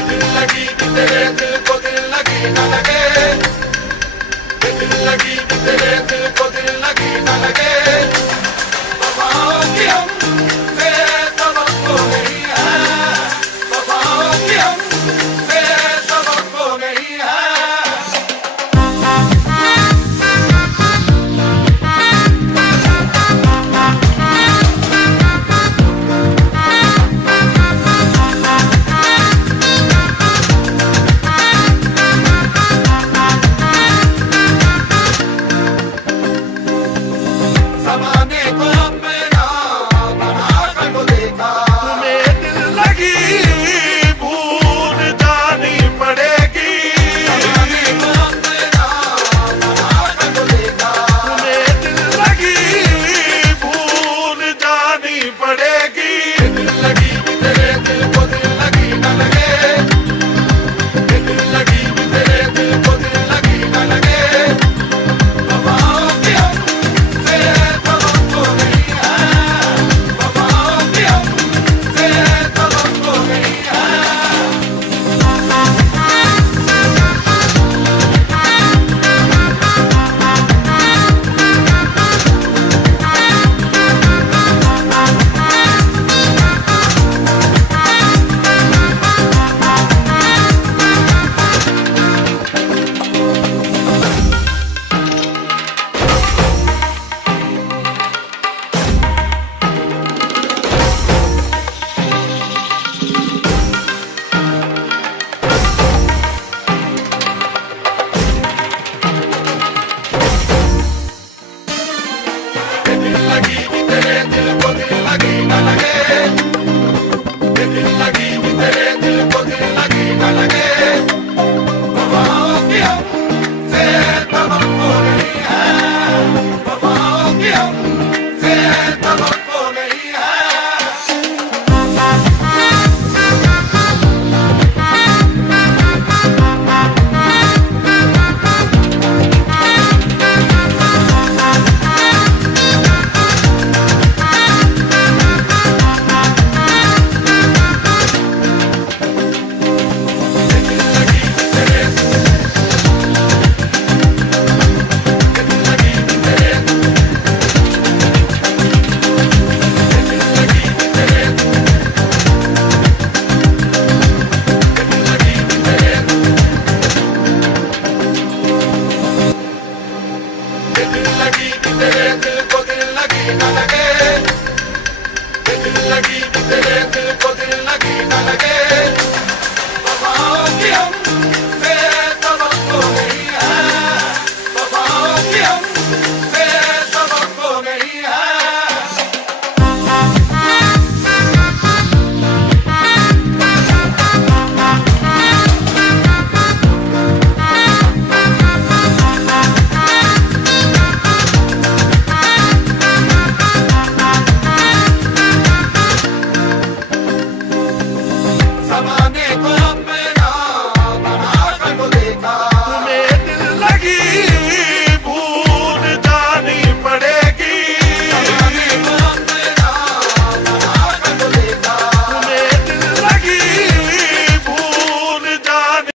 दिल लगी कि तेरे दिल को दिल लगी न लगे, दिल लगी कि तेरे दिल को दिल लगी न लगे। वफाओं की हमसे तवक्को नहीं है, वफाओं की हमसे तवक्को नहीं है। ज़माने को अपना बना कर तो देखा, तुम्हें दिल लगी भूल जानी पड़ेगी। ज़माने को अपना बना कर तो देखा, तुम्हें दिल लगी भूल जानी पड़ेगी। दिल लगी कि तेरे दिल को दिल लगी न लगे, दिल लगी कि तेरे दिल को दिल लगी न लगे। वफाओं की हमसे तवक्को नहीं है, वफाओं की हमसे तवक्को नहीं है। दिल लगी कि तेरे दिल को दिल लगी न लगे, दिल लगी कि तेरे दिल को दिल लगी न लगे। वफाओं की हमसे तवक्को नहीं है, वफाओं की हमसे तवक्को नहीं है। दिल लगी कि तेरे दिल को दिल लगी न लगे, दिल लगी कि तेरे दिल को दिल लगी न लगे।